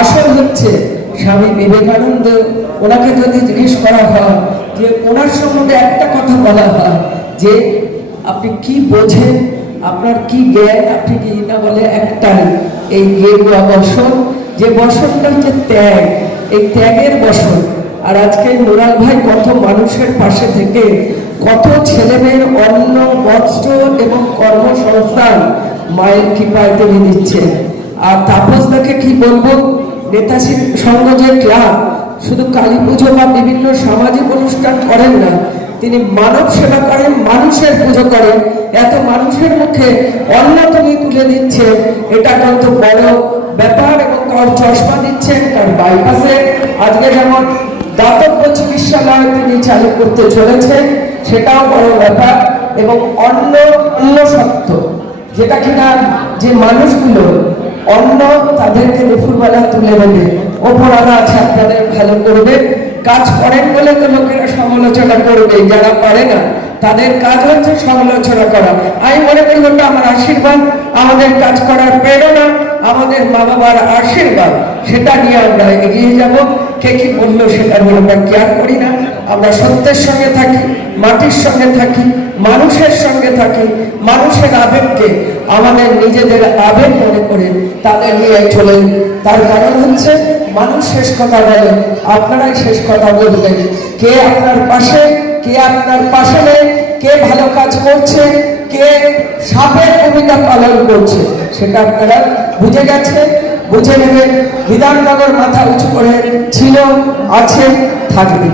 আসল হচ্ছে স্বামী বিবেকানন্দ। ওনাকে যদি জিজ্ঞেস করা হয় যে ওনার সম্বন্ধে একটা কথা বলা হয় যে আপনি কি বোঝেন, আপনার কি জ্ঞান, আপনি কি না বলে একটাই, এই গেরুয়া বসন, যে বসনটা হচ্ছে ত্যাগ, এই ত্যাগের বসন। আর আজকে নুরাল ভাই কত মানুষের পাশে থেকে কত ছেলেমেয়ের অন্ন, বস্ত্র এবং কর্মসংস্থান মায়ের কৃপায় তিনি দিচ্ছেন। আর তাপসদাকে কি বলবো, নেতাজি সংঘ যে ক্লাব শুধু কালী পুজো বা বিভিন্ন সামাজিক অনুষ্ঠান করেন না, তিনি মানব সেবা করেন, মানুষের পুজো করেন। এত মানুষের মুখে অন্ন তিনি তুলে দিচ্ছে, এটা কত বড় ব্যাপার। এবং কার চশমা দিচ্ছেন, কার বাইপাসে আজকে যেমন দাতব্য চিকিৎসালয় তিনি চালু করতে চলেছেন, সেটাও বড় ব্যাপার। এবং অন্ন সত্য, যেটা কিনা যে মানুষগুলো অন্ন তাদেরকে দুপুরবেলা তুলে দেবে, ওপরওয়ালা আছে আপনাদের ভালো করবে। কাজ করেন বলে তো লোকেরা সমালোচনা করবে, যারা পারে না তাদের কাজ হচ্ছে সমালোচনা করা। আমি মনে করি ওটা আমার আশীর্বাদ, আমাদের কাজ করার প্রেরণা, আমাদের মা বাবার আশীর্বাদ, সেটা নিয়ে আমরা এগিয়ে যাব। কে কি বললো সেটা নিয়ে আমরা কেয়ার করি না। আমরা সত্যের সঙ্গে থাকি, মাটির সঙ্গে থাকি, মানুষের সঙ্গে থাকি, মানুষের আবেগকে আমাদের নিজেদের আবেগ মনে করে তাদের নিয়ে চলে। তার কারণ হচ্ছে মানুষ শেষ কথা বলে, আপনারাই শেষ কথা বলবেন। কে আপনার পাশে, কে আপনার পাশে নেই, কে ভালো কাজ করছে, কে সাপের ভূমিকা পালন করছে, সেটা আপনারা বুঝে গেছে, বুঝে নেবেন। বিধাননগর মাথা উঁচু করে ছিল, আছে, থাকবে।